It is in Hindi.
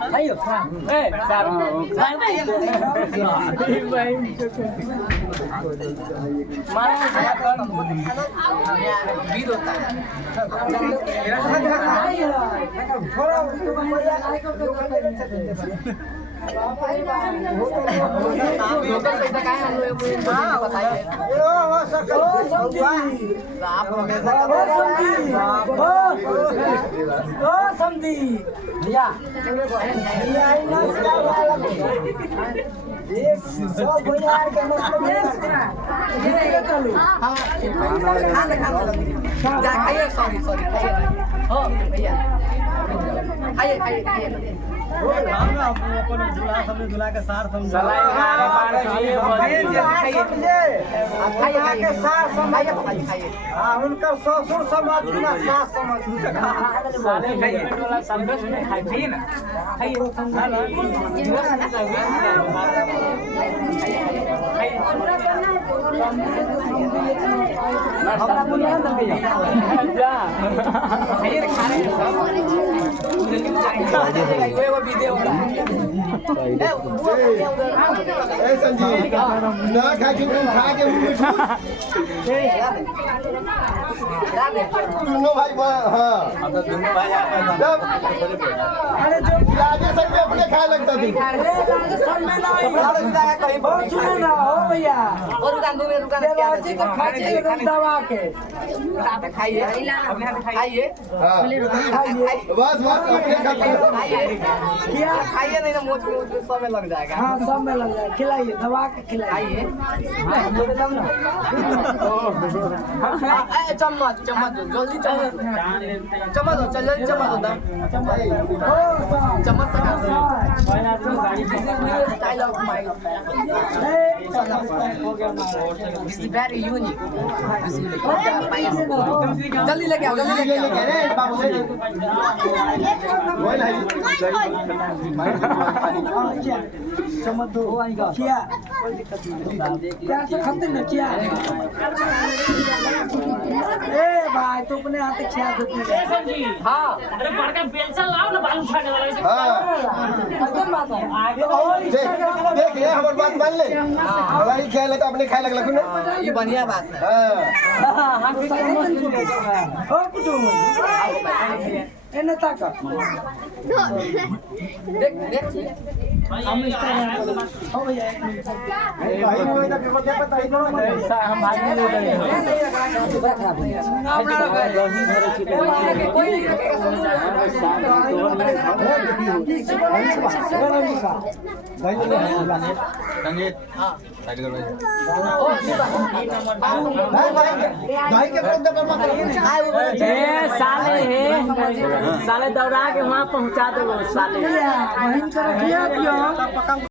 Ayo, समझी भैया सब भैया के मतलब खाइए सॉरी हो भैया खाइए अपन दूल्हा के सार समझा के सार समझाइए हां उनका ससुर समाज ना सास समाज साले खाइए वाला संदेश में खाइए ना खाइए समझा लो हमरा दुनिया अंदर के जा खाइए खा रहे हैं सब ये वो वीडियो वाला ए संजीव ना खा के मुंह में ठूस दोनों भाई हां अब तो दोनों भाई अरे जो राजस्थान में अपने खाए लगता थी राजस्थान में ना कहीं बहुत सुने ना हो भैया और दुकान क्या है खाइए दवा के खाइए अपने हाथ खाइए बस अपने क्या खाइए नहीं ना मोच में सब में लग जाएगा हाँ सब में लग जाएगा खिलाइए दबा के खिलाइए चम्मच जल्दी चम्मच दो जल्दी चम्मच दो चम्मच I love my this is very unique जल्दी लेके आओ चम्मच दो क्या से खाते ना क्या ए भाई तो अपने हाथ खिया देती है हाँ अरे बड़का बेलचा लाओ ना बालू छाने वाला एकदम बात है देख ये हमारी बात मान ले हमारी खाए लगा अपने खाए लग ना ये बढ़िया बात है हाँ कुछ एने तक देख हम हो भैया भाई वो इधर पेपर दे पता इधर हम भाई नहीं ले रहे संगीत हां भाई के साले दौड़ा के वहाँ पहुँचा दो साले वहीं कर